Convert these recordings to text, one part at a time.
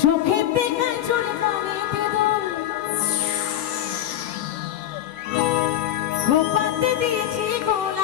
চোখে বেকার চলে দিয়েছি গোলা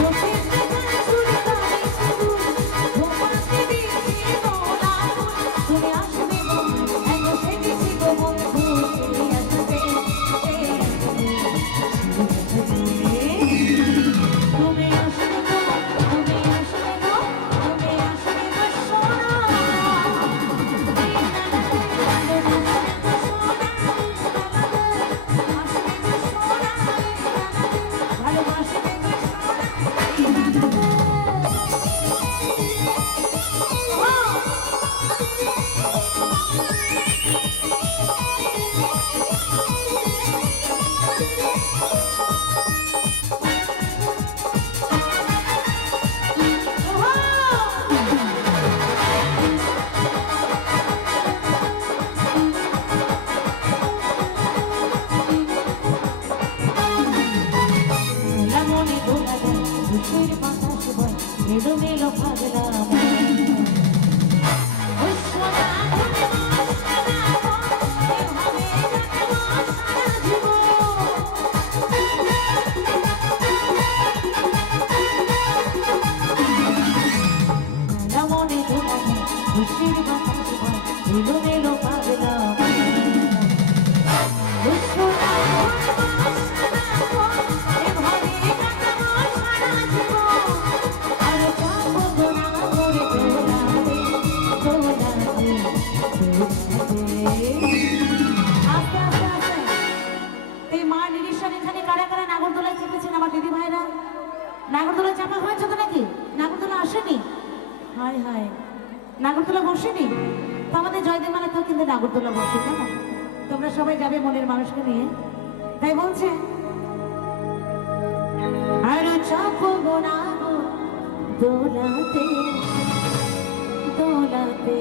ছিল ভাবনা নাগরদোলা চাপা হয়েছে তো নাকি? নাগরদোলা আসেনি? হয় হয়। নাগরদোলা বসেনি? তো আমাদের জয়দেব মানে তো কিন্তু নাগরদোলা বসে কেমন তোমরা সবাই যাবে মনের মানুষকে নিয়ে। তাই বলছে, আর চাপবো না দোলাতে দোলাতে।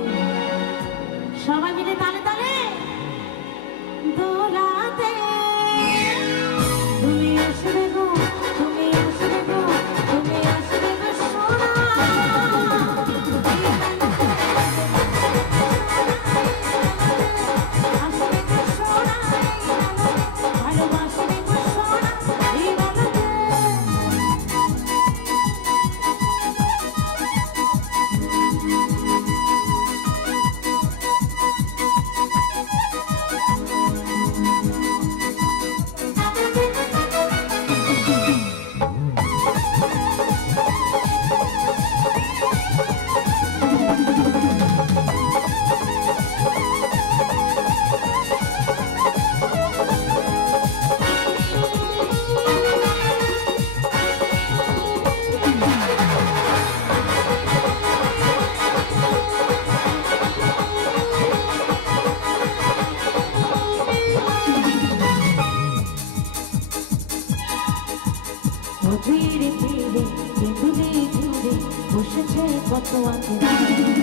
ধীরে ধীরে ধীরে কত আগে